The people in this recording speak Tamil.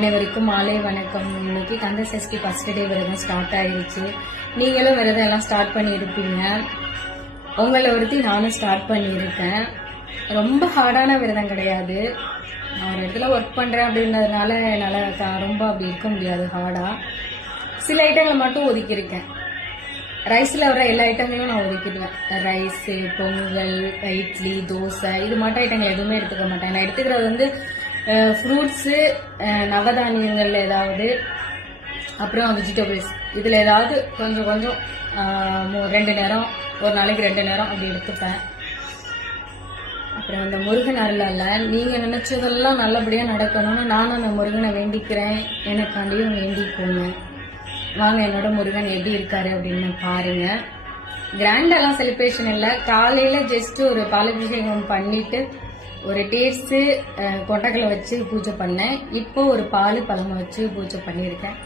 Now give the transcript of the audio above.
அனைவருக்கும் மாலை வணக்கம். இன்னைக்கு கந்த சஷ்டி ஃபர்ஸ்ட் டே விரதம் ஸ்டார்ட் ஆயிடுச்சு. நீங்களும் விரதம் எல்லாம் ஸ்டார்ட் பண்ணியிருப்பீங்க. உங்களை ஒருத்தி நானும் ஸ்டார்ட் பண்ணியிருக்கேன். ரொம்ப ஹார்டான விரதம் கிடையாது. நான் ஒரு இடத்துல ஒர்க் பண்றேன் அப்படின்றதுனால என்னால் ரொம்ப அப்படி இருக்க முடியாது ஹார்டா. சில ஐட்டங்களை மட்டும் ஒதுக்கியிருக்கேன். ரைஸில் வர எல்லா ஐட்டங்களையும் நான் ஒதுக்கிடுவேன். ரைஸு, பொங்கல், இட்லி, தோசை இது மட்டும் ஐட்டங்கள் எதுவுமே எடுத்துக்க மாட்டேன். நான் எடுத்துக்கிறது ஃப்ரூட்ஸு, நவதானியங்கள் ஏதாவது, அப்புறம் வெஜிடபிள்ஸ் இதில் ஏதாவது கொஞ்சம் கொஞ்சம் 2 நேரம், ஒரு நாளைக்கு 2 நேரம் அப்படி எடுத்துப்பேன். அப்புறம் அந்த முருகன் அருளால நீங்கள் நினச்சதெல்லாம் நல்லபடியாக நடக்கணும்னு நானும் அந்த முருகனை வேண்டிக்கிறேன். எனக்காண்டியும் வேண்டிக்கோங்க. வாங்க என்னோட முருகன் எப்படி இருக்காரு அப்படின்னு பாருங்க. கிராண்டெல்லாம் செலிப்ரேஷன் இல்லை. காலையில் ஜஸ்ட் ஒரு பாலாபிஷேகம் பண்ணிட்டு ஒரு டேட்ஸு கொட்டக்கலை வச்சு பூஜை பண்ணேன். இப்போ ஒரு பால் பழம் வச்சு பூஜை பண்ணியிருக்கேன்.